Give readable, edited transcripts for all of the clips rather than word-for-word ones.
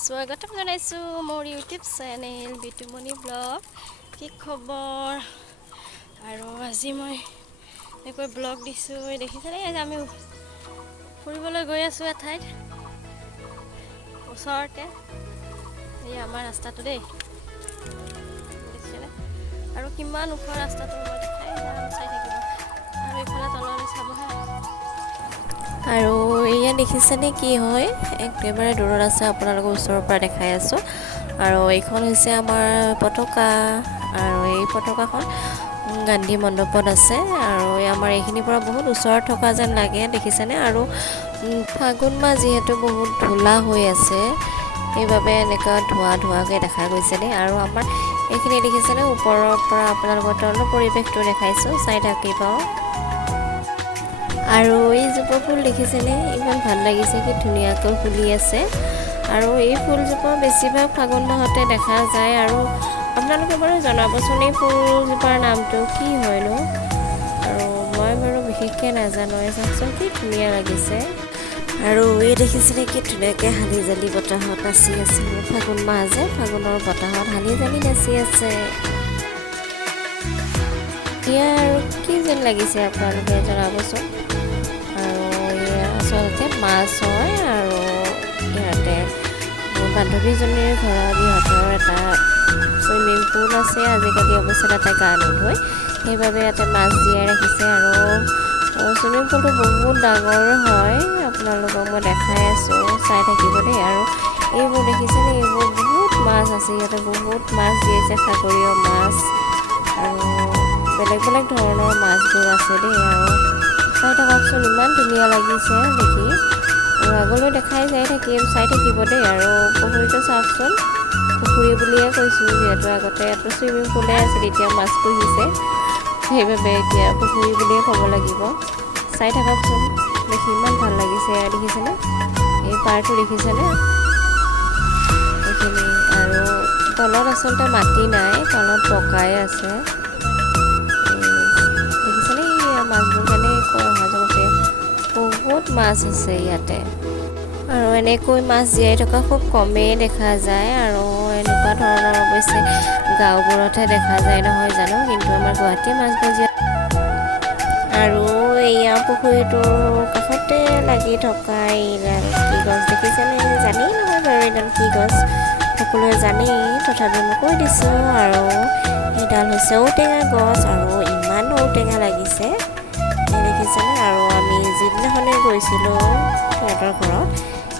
স্বাগতম জনাইছো মোৰ ইউটিউব চেনেল বিটুমণি ব্লগ। কি খবৰ? আৰু আজি মই এনেকৈ ব্লগ দিছোঁ। দেখিছেনে আমি ফুৰিবলৈ গৈ আছোঁ এঠাইত ওচৰতে। এই আমাৰ ৰাস্তাটো দেই, দেখিছেনে? আৰু কিমান ওখ ৰাস্তাটো মই চাই থাকিব। আৰু এইফালে তললৈ চাবহে। আৰু এয়া দেখিছেনে কি হয়, একেবাৰে দূৰত আছে, আপোনালোকৰ ওচৰৰ পৰা দেখাই আছোঁ। আৰু এইখন হৈছে আমাৰ পতাকা, আৰু এই পতাকাখন গান্ধী মণ্ডপত আছে। আৰু আমাৰ এইখিনিৰ পৰা বহুত ওচৰত থকা যেন লাগে, দেখিছেনে? আৰু ফাগুন মাহ যিহেতু বহুত ধূলা হৈ আছে, সেইবাবে এনেকুৱা ধোঁৱাকৈ দেখা গৈছে দেই। আৰু আমাৰ এইখিনি দেখিছেনে, ওপৰৰ পৰা আপোনালোকৰ তলৰ পৰিৱেশটো দেখাইছোঁ, চাই থাকিব। আৰু এই জোপা ফুল দেখিছেনে, ইমান ভাল লাগিছে, কি ধুনীয়াকৈ ফুলি আছে। আৰু এই ফুলজোপা বেছিভাগ ফাগুন মাহতে দেখা যায়। আৰু আপোনালোকে বাৰু জনাবচোন, এই ফুলজোপাৰ নামটো কি হয়নো? আৰু মই বাৰু বিশেষকৈ নাজানো। চাওকচোন কি ধুনীয়া লাগিছে। আৰু এই দেখিছেনে কি ধুনীয়াকৈ হালি জালি বতাহত নাচি আছে। ফাগুন মাহ যে, ফাগুনৰ বতাহত হালি জালি নাচি আছে। এয়া আৰু কি যেন লাগিছে আপোনালোকে জনাবচোন। আৰু এয়া আচলতে মাছ হয়। আৰু ইহঁতে মোৰ বান্ধৱীজনীৰ ঘৰত ইহঁতৰ এটা চুইমিং পুল আছে। আজিকালি অৱশ্যে তাতে গা নুধুৱে, সেইবাবে ইয়াতে মাছ জীয়াই ৰাখিছে। আৰু চুইমিং পুলটো বহুত ডাঙৰ হয়, আপোনালোকক মই দেখাই আছোঁ, চাই থাকিব দেই। আৰু এইবোৰ দেখিছেনে, এইবোৰ বহুত মাছ আছে, ইয়াতে বহুত মাছ জীয়াইছে, সাগৰীয় মাছ। আৰু বেলেগ বেলেগ ধৰণৰ মাছবোৰ আছে দেই। আৰু চাই থাককচোন, ইমান ধুনীয়া লাগিছে দেখি। আৰু আগলৈ দেখাই যাই থাকিম, চাই থাকিব দেই। আৰু পুখুৰীটো চাওকচোন, পুখুৰী বুলিয়ে কৈছোঁ, যিহেতু আগতে ইয়াতো চুইমিং পুলে আছিল, এতিয়া মাছ পুহিছে, সেইবাবে এতিয়া পুখুৰী বুলিয়ে ক'ব লাগিব। চাই থাককচোন, দেখি ইমান ভাল লাগিছে। দেখিছেনে, এই পাৰটো দেখিছেনে এইখিনি? আৰু তলত আচলতে মাটি নাই, তলত পকাই আছে। দেখিছেনে, মাছবোৰ কেনেকৈ অহা যোৱা কৰিছে। বহুত মাছ আছে ইয়াতে। আৰু এনেকৈ মাছ জীয়াই থকা খুব কমেই দেখা যায়। আৰু এনেকুৱা ধৰণৰ অৱশ্যে গাঁওবোৰতহে দেখা যায়, নহয় জানো? কিন্তু আমাৰ গুৱাহাটীৰ মাছবোৰ জীয়াই। আৰু এয়া পুখুৰীটোৰ কাষতে লাগি থকা এইডাল কি গছ দেখিছেনে? জানেই নহয় বাৰু এইডাল কি গছ, সকলোৱে জানেই, তথাপিও মই কৈ দিছোঁ। আৰু এইডাল হৈছে ঔটেঙা গছ। আৰু ইমান ঔটেঙা লাগিছে, দেখিছেনে? আৰু আমি যিদিনাখনে গৈছিলোঁ সিহঁতৰ ঘৰত,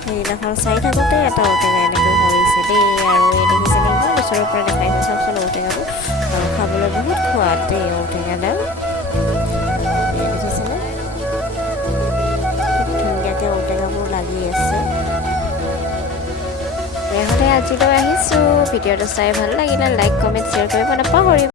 সেইদিনাখন চাই থাকোঁতে এটা ঔটেঙা এনেকৈ সৰিছে দেই। আৰু এই দেখিছেনে, ইমান ওচৰৰ পৰা দেখাইছে, চাওকচোন ঔটেঙাবোৰ। আৰু খাবলৈ বহুত সোৱাদ দেই ঔটেঙাডাল। দেখিছেনে, খুব ধুনীয়াকৈ ঔটেঙাবোৰ লাগি আছে। তেনেহ'লে আজিলৈ আহিছোঁ। ভিডিঅ'টো চাই ভাল লাগিলে লাইক, কমেণ্ট, শ্বেয়াৰ কৰিব নাপাহৰিব।